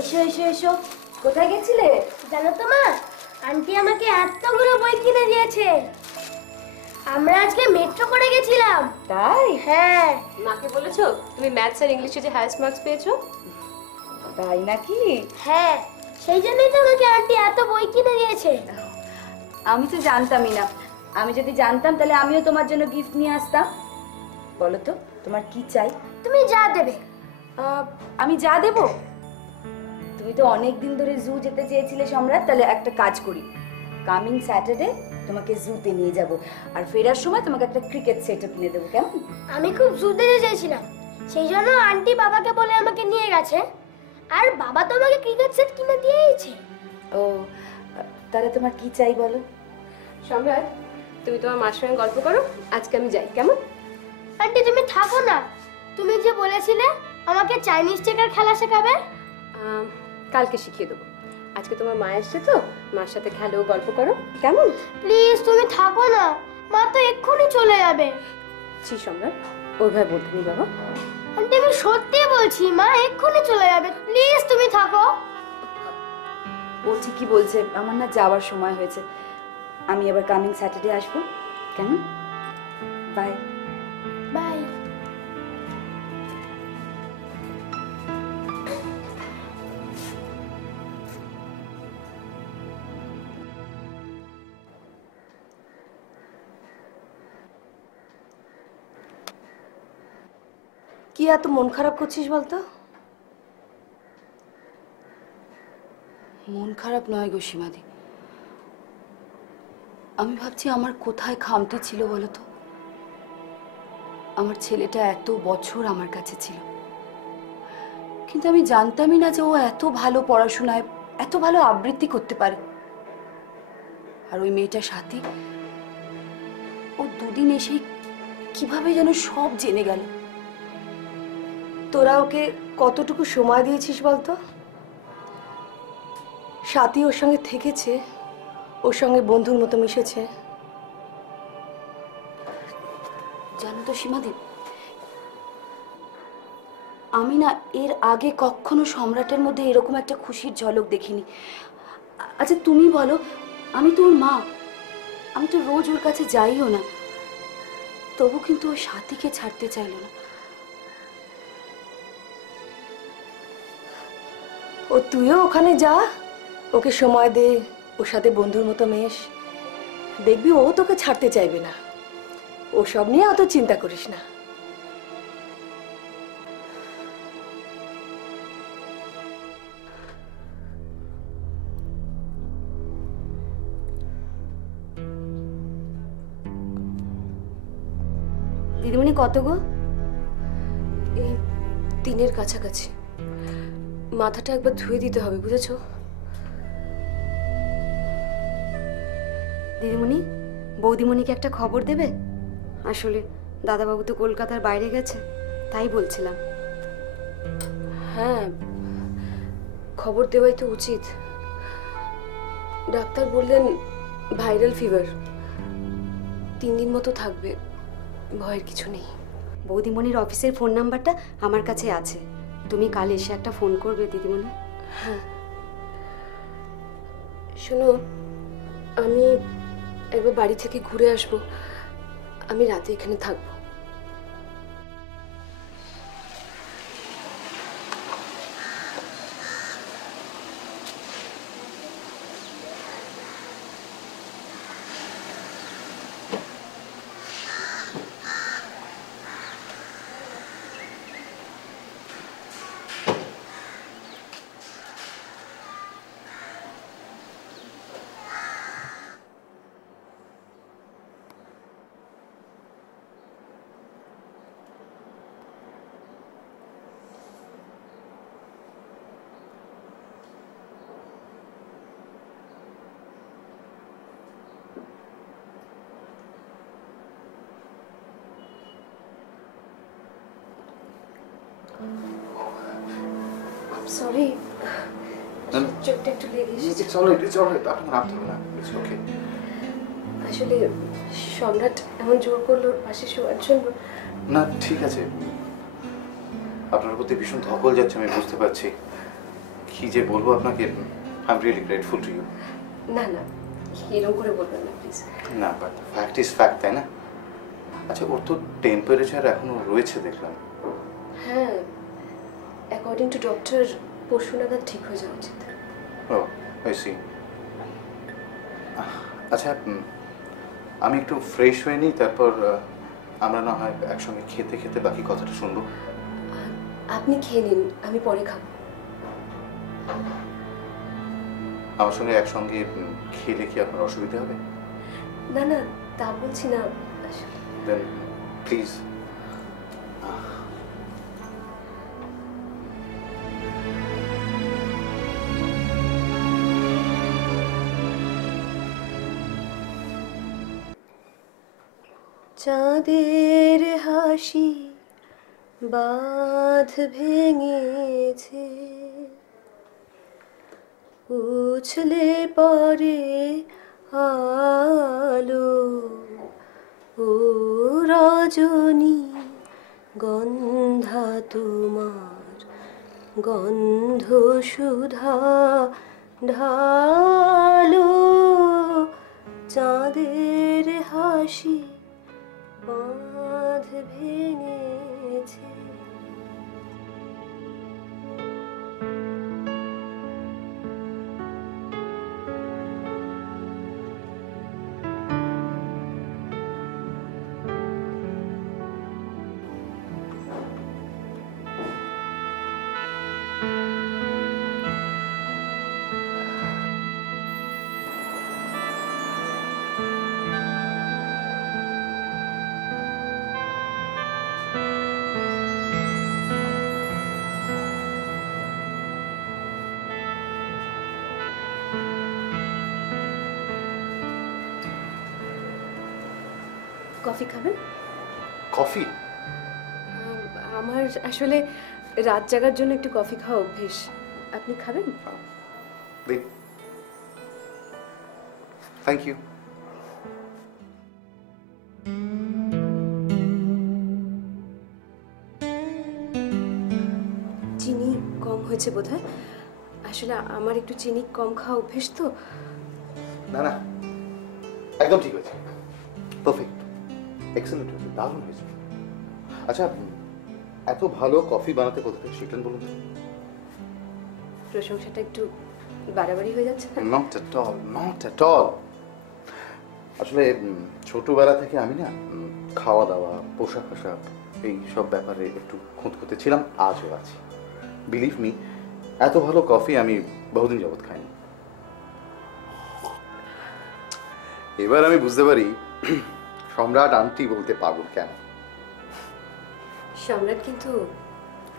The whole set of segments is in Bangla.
এসো এসো এসো। কোথায় গেছিলে? জানো তো মা, আন্টি আমাকে এতগুলো বই কিনে দিয়েছে। আমরা আজকে মেট্রো করে গেছিলাম। তাই? হ্যাঁ। মাকে বলেছো তুমি ম্যাথস আর ইংলিশে যে হাইয়েস্ট মার্কস পেয়েছো? তাই নাকি? হ্যাঁ, সেই জন্যই তো আমাকে আন্টি এত বই কিনে দিয়েছে। আমি তো জানতামই না। আমি যদি জানতাম তাহলে আমিও তোমার জন্য গিফট নিয়ে আসতাম। বলো তো তোমার কি চাই? তুমি যা দেবে। আমি যা দেব? তুমি তো অনেক দিন ধরে জু যেতে চেয়েছিলে সম্রাট, তাহলে একটা কাজ করি, কামিং স্যাটারডে তোমাকে জুতে নিয়ে যাব, আর ফেরার সময় তোমাকে একটা ক্রিকেট সেটও কিনে দেবো, কেমন? আমি খুব জু যেতে চাইছিলাম, সেই জন্য আন্টি বাবাকে বলে আমাকে নিয়ে গেছে, আর বাবা তো আমাকে ক্রিকেট সেট কিনে দিয়েছে। ও, তাহলে তোমার কি চাই বলো? সম্রাট, তুমি তোমার মার সঙ্গে গল্প করো, আজকে আমি যাই, কেমন? আন্টি তুমি থাকো না, তুমি যে বলেছিলে আমাকে চাইনিজ চেকার খেলা শেখাবে। কালকে শিখিয়ে দেবো। আজকে তোমার মা এসছে তো, মার সাথে খেলো, গল্প করো, কেমন? প্লিজ তুমি থাকো না, মা তো এক্ষুনি চলে যাবে। ছি সম্রাট, ওইভাবে বলতে নি বাবা। আন্টি আমি সত্যি বলছি, মা এক্ষুনি চলে যাবে, প্লিজ তুমি থাকো। ও ঠিকই বলছে, আমার না যাওয়ার সময় হয়েছে। আমি আবার কামিং স্যাটারডে আসবো, কেমন? Bye bye. কি এত মন খারাপ করছিস বলতো? মন খারাপ নয় গো সীমাদি, আমি ভাবছি আমার কোথায় খামতি ছিল বলো তো। আমার ছেলেটা এত বছর আমার কাছে ছিল, কিন্তু আমি জানতামই না যে ও এত ভালো পড়াশোনায়, এত ভালো আবৃত্তি করতে পারে। আর ওই মেয়েটার সাথে ও দুদিন এসেই কিভাবে যেন সব জেনে গেল। তোরা ওকে কতটুকু সময় দিয়েছিস বলতো? সাথী ওর সঙ্গে থেকেছে, ওর সঙ্গে বন্ধুর মতো মিশেছে। জানো তো সীমাদি, আমি না এর আগে কখনো সম্রাটের মধ্যে এরকম একটা খুশির ঝলক দেখিনি। আচ্ছা তুমি বলো, আমি তো ওর মা, আমি তো রোজ ওর কাছে যাইও না, তবু কিন্তু ওর সাথীকে ছাড়তে চাইল না। ও তুইও ওখানে যা, ওকে সময় দে, ওর সাথে বন্ধুর মতো মেশ, দেখবি ও তোকে ছাড়তে চাইবে না। ও সব নিয়ে অত চিন্তা করিস না। দিদিমণি কত গো? এই 3-এর কাছাকাছি। মাথাটা একবার ধুয়ে দিতে হবে, বুঝেছো? দিদিমণি, বৌদিমণিকে একটা খবর দেবে? আসলে দাদাবাবু তো কলকাতার বাইরে গেছে, তাই বলছিলাম। হ্যাঁ, খবর দেওয়াই তো উচিত। ডাক্তার বললেন ভাইরাল ফিভার, 3 দিন মতো থাকবে, ভয়ের কিছু নেই। বৌদিমণির অফিসের ফোন নাম্বারটা আমার কাছে আছে, তুমি কাল এসে একটা ফোন করবে দিদিমণি। হ্যাঁ শোনো, আমি একবার বাড়ি থেকে ঘুরে আসবো, আমি রাতে এখানে থাকবো। সরি, চোখটা একটু লেগে এসেছে। It's all right, it's all right. আপনার নামতে হবে না, it's okay. আসলে সম্রাট এমন জোর করলো পাশে শোয়ার জন্য। না ঠিক আছে, আপনার প্রতি ভীষণ ধকল যাচ্ছে, আমি বুঝতে পারছি, কি যে বলবো আপনাকে, I am really grateful to you. না না, এরকম করে বলবেন না প্লিজ। না, বাট ফ্যাক্ট ইজ ফ্যাক্ট, তাই না? আচ্ছা, ওর তো টেম্পারেচার এখনো রয়েছে দেখলাম। হ্যাঁ, অ্যাকর্ডিং টু ডক্টর পরশু নাগাদ ঠিক হয়ে যাওয়া উচিত। ও, আই সি। আচ্ছা, আমি একটু ফ্রেশ হয়ে নিই, তারপর আমরা না হয় একসঙ্গে খেতে খেতে বাকি কথাটা শুনবো। আপনি খেয়ে নিন, আমি পরে খাবো। আমার সঙ্গে একসঙ্গে খেলে কি আপনার অসুবিধা হবে? না না, তা বলছি না আসলে। দেন প্লিজ। চাঁদের হাসি বাঁধ ভেঙেছে, উছলে পরে আলো, ও রজনী গন্ধা তোমার, গন্ধ সুধা ঢালো, চাঁদের হাসি বাঁধ ভেঙেছে। কফি খাবেন? কফি? আমার আসলে রাত জাগার জন্য একটু কফি খাওয়া অভ্যেস। আপনি খাবেন? Thank you. চিনি কম হয়েছে বোধহয়। আসলে আমার একটু চিনি কম খাওয়া অভ্যেস তো। না না, একদম ঠিক হয়েছে, পারফেক্ট, এক্সেলেন্ট হয়েছে, দারুণ হয়েছে। আচ্ছা, এত ভালো কফি বানাতে কোথা থেকে শিখলেন বলুন তো? প্রশংসাটা একটু বাড়াবাড়ি হয়ে যাচ্ছে না? Not at all, not at all. আসলে ছোটবেলা থেকে আমি না খাওয়া দাওয়া, পোশাক আশাক এই সব ব্যাপারে একটু খুঁতখুঁতে ছিলাম, আজও আছি। বিলিভ মি, এত ভালো কফি আমি বহুদিন যাবৎ খাইনি। এবার আমি বুঝতে পারি সম্রাট আন্টি বলতে পাগল কেন। সম্রাট কিন্তু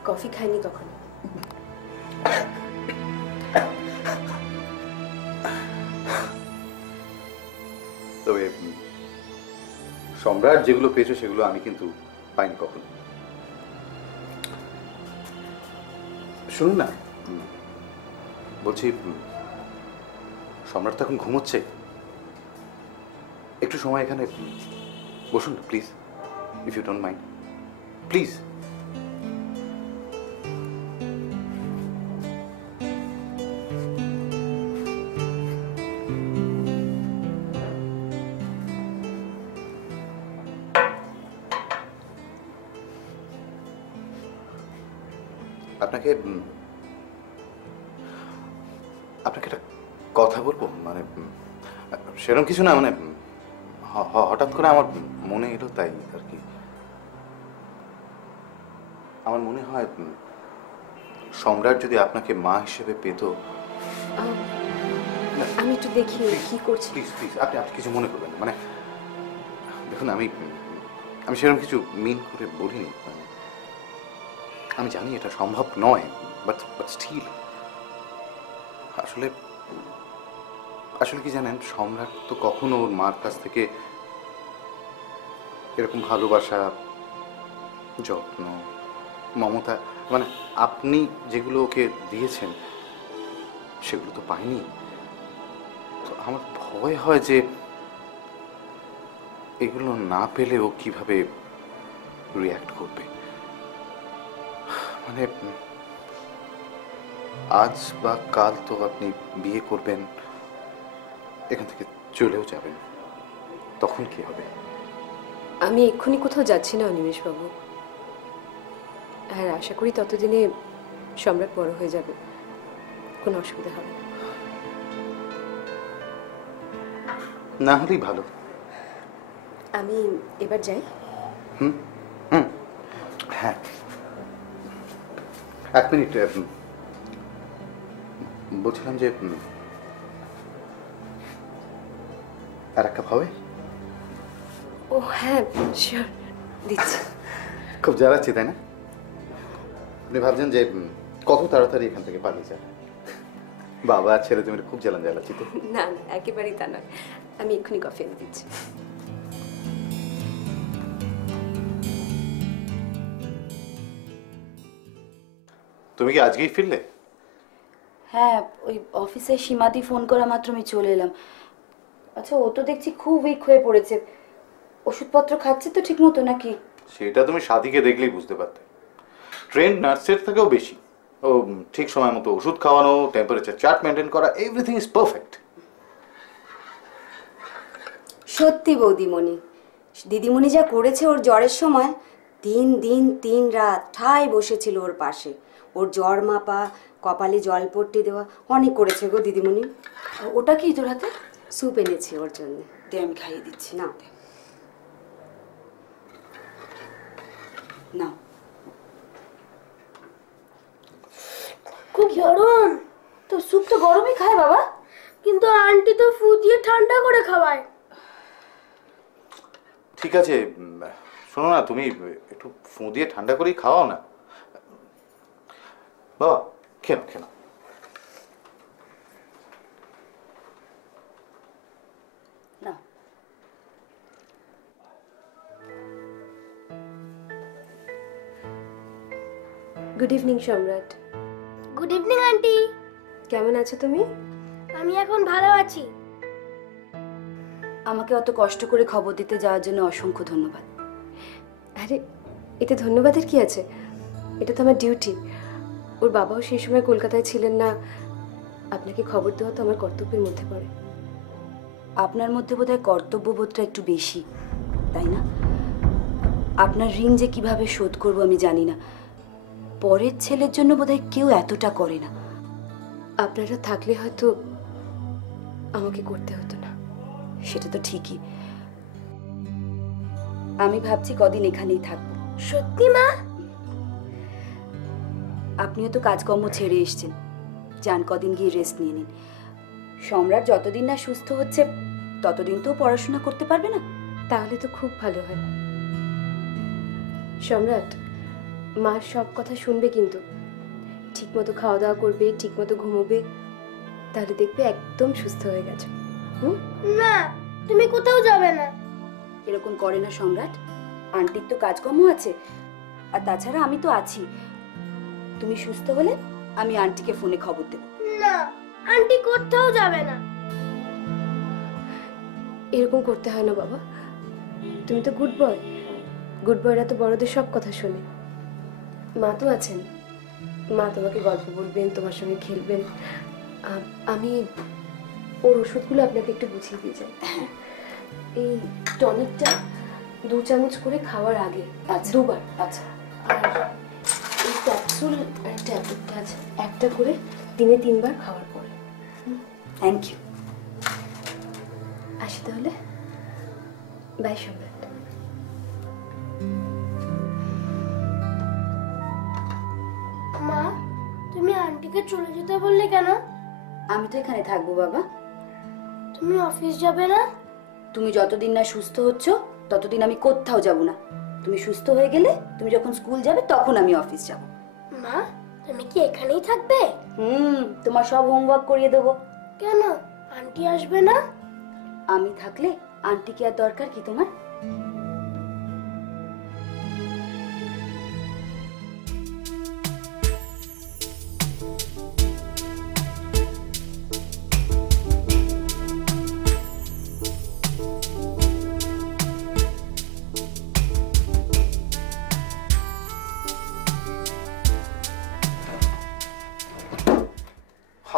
কফি খায়নি কখনো। তবে সম্রাট যেগুলো পেয়েছে সেগুলো আমি কিন্তু পাইনি কখনো। শুনুন না, বলছি সম্রাট তো এখন ঘুমোচ্ছে, একটু সময় এখানে বসুন না please, if you don't mind, please. আপনাকে আপনাকে একটা কথা বলবো, মানে সেরকম কিছু না, মানে হঠাৎ করে আমার মনে এলো তাই আর কি। আমার মনে হয় সম্রাট যদি আপনাকে মা হিসেবে পেত। আমি একটু দেখি কি করছি। প্লিজ প্লিজ, আপনি কিছু মনে করবেন না। মানে দেখুন, আমি সেরকম কিছু মিন করে বলিনি। আমি জানি এটা সম্ভব নয়, বাট স্টিল আসলে আসলে কি জানেন, সম্রাট তো কখনো ওর মার কাছ থেকে এরকম ভালোবাসা, যত্ন, মমতা, মানে আপনি যেগুলো ওকে দিয়েছেন সেগুলো তো পাইনি। তো আমার ভয় হয় যে এগুলো না পেলে ও কিভাবে রিঅ্যাক্ট করবে। মানে আজ বা কাল তো আপনি বিয়ে করবেন, এখান থেকে চলেও যাবেন, তখন কি হবে? আমি এক্ষুনি কোথাও যাচ্ছি না অনিমেষ বাবু, আর আশা করি ততদিনে সম্রাট বড় হয়ে যাবে, কোনো অসুবিধা হবে না। না হলেই ভালো। আমি এবার যাই। হ্যাঁ, এক মিনিট, বলছিলাম যে আর এক কাপ হবে? ও হ্যাঁ, শিওর, দিচ্ছি। খুব জ্বালাচ্ছি তাই না? আপনি ভাবছেন যে কত তাড়াতাড়ি এখান থেকে পালিয়ে যাবে। বাবা আর ছেলে তুমি খুব জ্বালাচ্ছি তো? না না, একেবারেই তা নয়, আমি এক্ষুনি কফি এনে দিচ্ছি। তুমি কি আজকেই ফিরলে? হ্যাঁ, ওই অফিসে সীমাদি ফোন করা মাত্র আমি চলে এলাম। আচ্ছা, ও তো দেখছি খুব উইক হয়ে পড়েছে। ওষুধপত্র খাচ্ছে তো ঠিক মতো নাকি? সেটা তুমি সাথীকে দেখলেই বুঝতে পারতে। ট্রেন নার্সের থেকেও বেশি। ও ঠিক সময় মতো ওষুধ খাওয়ানো, টেম্পারেচার চার্ট মেনটেন করা, এভরিথিং ইজ পারফেক্ট। সত্যি বৌদিমণি, দিদিমণি যা করেছে ওর জ্বরের সময়, 3 দিন 3 রাত ঠাই বসেছিল ওর পাশে। ওর জ্বর মাপা, কপালে জলপট্টি দেওয়া, অনেক করেছে গো দিদিমণি। ওটা কি তোর হাতে? স্যুপ এনেছি ওর জন্য, দে আমি খাইয়ে দিচ্ছি। না না, খুব গরম। তো স্যুপ তো গরমই খায় বাবা। কিন্তু আন্টি তো ফু দিয়ে ঠান্ডা করে খাওয়ায়। ঠিক আছে, শোনো না, তুমি একটু ফু দিয়ে ঠান্ডা করেই খাওয়াও না। বাবা খেয়ে নাও, খেয়ে নাও। না, গুড ইভিনিং সম্রাট। Good evening aunty. কেমন আছো তুমি? আমি এখন ভালো আছি। আমাকে অত কষ্ট করে খবর দিতে যাওয়ার জন্য অসংখ্য ধন্যবাদ। আরে এতে ধন্যবাদের কি আছে, এটা তো আমার ডিউটি। ওর বাবাও সেই সময় কলকাতায় ছিলেন না, আপনাকে খবর দেওয়া তো আমার কর্তব্যের মধ্যে পড়ে। আপনার মধ্যে বোধহয় কর্তব্যবোধটা একটু বেশি, তাই না? আপনার ঋণ যে কিভাবে শোধ করব আমি জানি না। পরের ছেলের জন্য বোধহয় কেউ এতটা করে না। আপনারা থাকলে হয়তো আমাকে করতে হতো না। সেটা তো ঠিকই। আমি ভাবছি কদিন এখানেই থাকবো। সত্যি মা? আপনিও তো কাজকর্ম ছেড়ে এসছেন, যান কদিন গিয়ে রেস্ট নিয়ে নিন। সম্রাট যতদিন না সুস্থ হচ্ছে ততদিন তো পড়াশোনা করতে পারবে না। তাহলে তো খুব ভালো হয়। সম্রাট, মা সব কথা শুনবে, কিন্তু ঠিকমতো খাওয়া দাওয়া করবে, ঠিকমতো ঘুমোবে, তাহলে দেখবে একদম সুস্থ হয়ে গেছে। না, তুমি কোথাও যাবে না। এরকম করে না সম্রাট, আন্টির তো কাজকর্ম আছে, আর তাছাড়া আমি তো আছি। তুমি সুস্থ হলে আমি আন্টিকে ফোনে খবর দেব। না, আন্টি কোথাও যাবে না। এরকম করতে হয় না বাবা, তুমি তো গুড বয়। গুড বয়রা তো বড়দের সব কথা শোনে। মা তো আছেন, মা তোমাকে গল্প বলবেন, তোমার সঙ্গে খেলবেন। আমি ওর ওষুধগুলো আপনাকে একটু বুঝিয়ে দিয়ে যাই। এই টনিকটা 2 চামচ করে খাওয়ার আগে, 2 বার। আচ্ছা। আর এই ক্যাপসুল আর ট্যাবলেটটা আছে, একটা করে দিনে 3 বার খাওয়ার পরে। Thank you. আসি তাহলে, বাই সম্রাট। মা, তুমি আন্টিকে চলে যেতে বললে কেন? আমি তো এখানে থাকবো বাবা। তুমি অফিস যাবে না? তুমি যতদিন না সুস্থ হচ্ছ ততদিন আমি কোথাও যাব না। তুমি সুস্থ হয়ে গেলে, তুমি যখন স্কুল যাবে তখন আমি অফিস যাব। মা, তুমি কি এখানেই থাকবে? তোমার সব হোমওয়ার্ক করিয়ে দেবো। কেন, আন্টি আসবে না? আমি থাকলে আন্টি কি আর দরকার কি তোমার?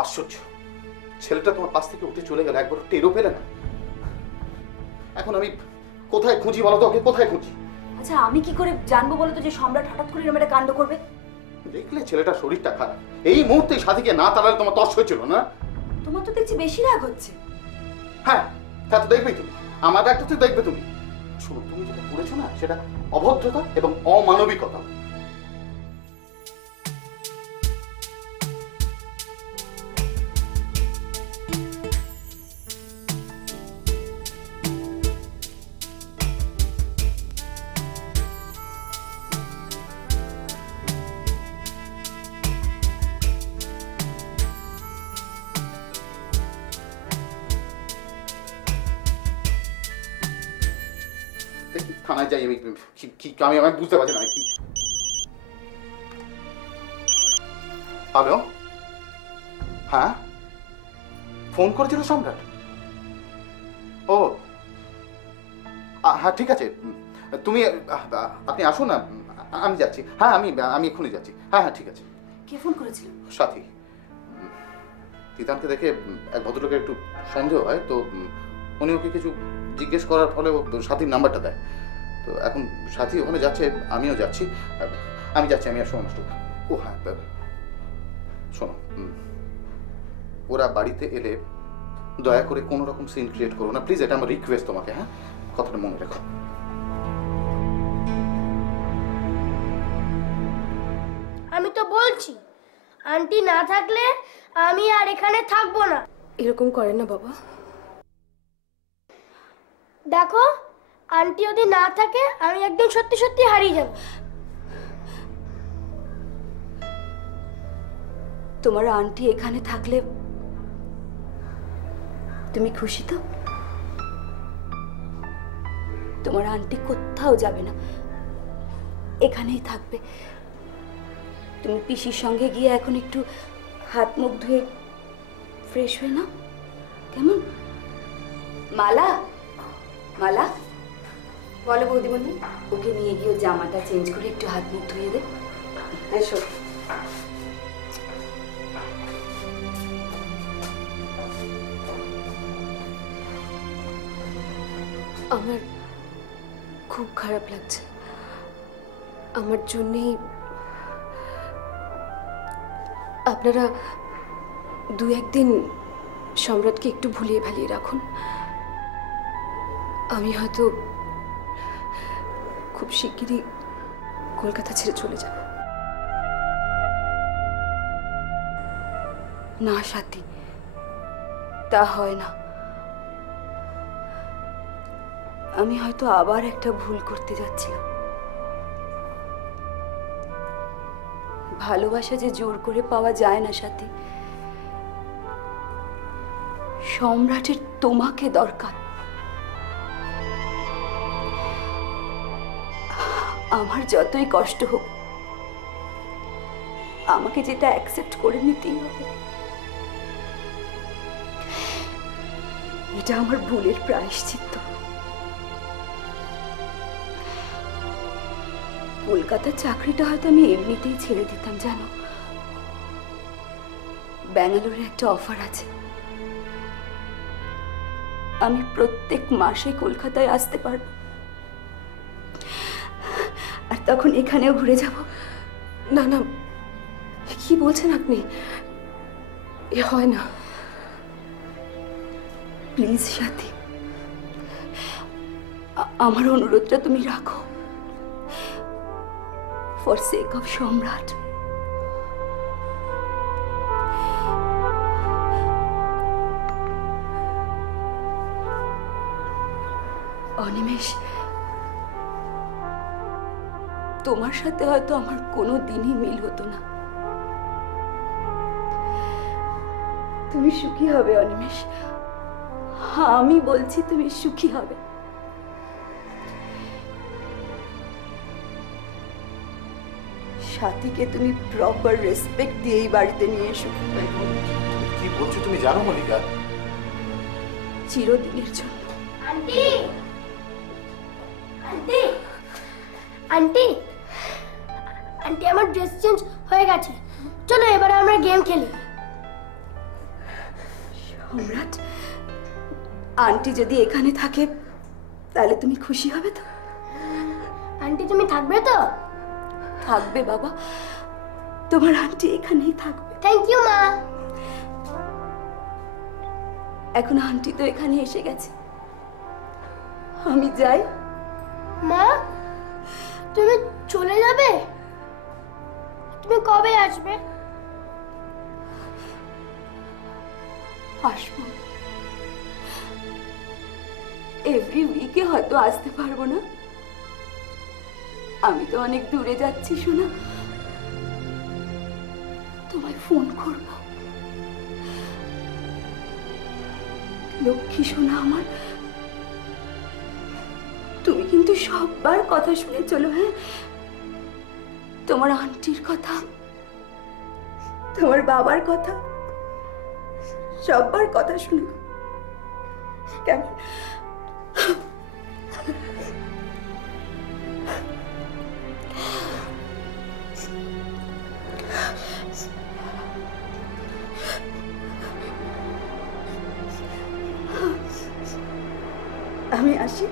আশ্চর্য, ছেলেটা তোমার পাশ থেকে উঠে চলে গেল, একবার টেরও পেলে না। এখন আমি কোথায় খুঁজি বলো তো, ওকে কোথায় খুঁজি? আচ্ছা আমি কি করে জানবো বলো তো যে সম্রাট হঠাৎ করে এরকম একটা কাণ্ড করবে? দেখলে ছেলেটার শরীরটা খারাপ, এই মুহূর্তে সাথীকে না তাড়ালে তোমার তস হয়েছিল না? তোমার তো দেখছি বেশি রাগ হচ্ছে। হ্যাঁ, তা তো দেখবেই তুমি, আমার একটা তো দেখবে তুমি। শোনো, তুমি যেটা করেছো না সেটা অভদ্রতা এবং অমানবিকতা। থানায় যাই আমি, আমি বুঝতে পারছি না কি। হ্যালো, হ্যাঁ ফোন করেছিল সম্রাট? ও হ্যাঁ ঠিক আছে, তুমি আপনি আসুন না, আমি যাচ্ছি। হ্যাঁ আমি এক্ষুনি যাচ্ছি। হ্যাঁ হ্যাঁ ঠিক আছে। কে ফোন করেছিল? সাথী। তিতানকে দেখে এক ভদ্রলোকের একটু সন্দেহ হয়, তো উনি ওকে কিছু জিজ্ঞেস করার ফলে ও সাথীর নাম্বারটা দেয়। তো এখন সাথী ওখানে যাচ্ছে, আমিও যাচ্ছি। আমি যাচ্ছি, আমি আর সময় নষ্ট। ও হ্যাঁ শোনো, ওরা বাড়িতে এলে দয়া করে কোনো রকম সিন ক্রিয়েট করো না প্লিজ, এটা আমার রিকোয়েস্ট তোমাকে। হ্যাঁ, কথাটা মনে রেখো। আমি তো বলছি আন্টি না থাকলে আমি আর এখানে থাকবো না। এরকম করে না বাবা। দেখো আন্টি যদি না থাকে আমি একদম সত্যি সত্যি হারিয়ে যাব। তোমার আন্টি এখানে থাকলে তুমি খুশি তো? তোমার আন্টি কোথাও যাবে না, এখানেই থাকবে। তুমি পিসির সঙ্গে গিয়ে এখন একটু হাত মুখ ধুয়ে ফ্রেশ হয়ে নাও, কেমন? মালা, মালা বলো বৌদিমণি। ওকে নিয়ে গিয়ে জামাটা চেঞ্জ করে একটু হাত মুখ ধুয়ে দে। এসো। আমার খুব খারাপ লাগছে। আমার জন্যেই আপনারা দু একদিন সম্রাটকে একটু ভুলিয়ে ভালিয়ে রাখুন। আমি হয়তো খুব শিগগিরই কলকাতা ছেড়ে চলে যাব। না সাথী, তা হয় না। আমি হয়তো আবার একটা ভুল করতে যাচ্ছিলাম। ভালোবাসা যে জোর করে পাওয়া যায় না সাথী। সম্রাটের তোমাকে দরকার। আমার যতই কষ্ট হোক আমাকে যেটা অ্যাকসেপ্ট করে নিতেই হবে। এটা আমার ভুলের প্রায়শ্চিত্ত। কলকাতার চাকরিটা হয়তো আমি এমনিতেই ছেড়ে দিতাম জানো। ব্যাঙ্গালোরে একটা অফার আছে, আমি প্রত্যেক মাসে কলকাতায় আসতে পারবো, আর তখন এখানেও ঘুরে যাব। না না, কি বলছেন আপনি? এ হয় না। প্লিজ সাথী, আমার অনুরোধটা তুমি রাখো, ফর সেক অফ সম্রাট। অনিমেষ, তোমার সাথে হয়তো আমার কোনো দিনই মিল হতো না। তুমি সুখী হবে অনিমেষ, আমি বলছি তুমি সুখী হবে। সাথীকে তুমি প্রপার রেসপেক্ট দিয়ে এই বাড়িতে নিয়ে এসো। কি বলছো তুমি জানো মল্লিকা? চিরদিনের জন্য। আন্টি, আন্টি, আন্টি, আন্টি আমার ড্রেস চেঞ্জ হয়ে গেছে, চলো এবারে আমরা গেম খেলি। সম্রাট, আন্টি যদি এখানে থাকে তাহলে তুমি খুশি হবে তো? আন্টি তুমি থাকবে তো? থাকবে বাবা, তোমার আন্টি এখানেই থাকবে। থ্যাংক ইউ মা। এখন আন্টি তো এখানে এসে গেছে, আমি যাই। মা তুমি চলে যাবে? তুমি কবে আসবে? আসবো, এভরি উইকে হয়তো আসতে পারবো না, আমি তো অনেক দূরে যাচ্ছি শোনা, তোমায় ফোন করব। লক্ষ্মী শোনা আমার, তুমি কিন্তু সববার কথা শুনে চলো, হ্যাঁ? তোমার আন্টির কথা, তোমার বাবার কথা, সববার কথা শুনে কেমন? আমি আসি।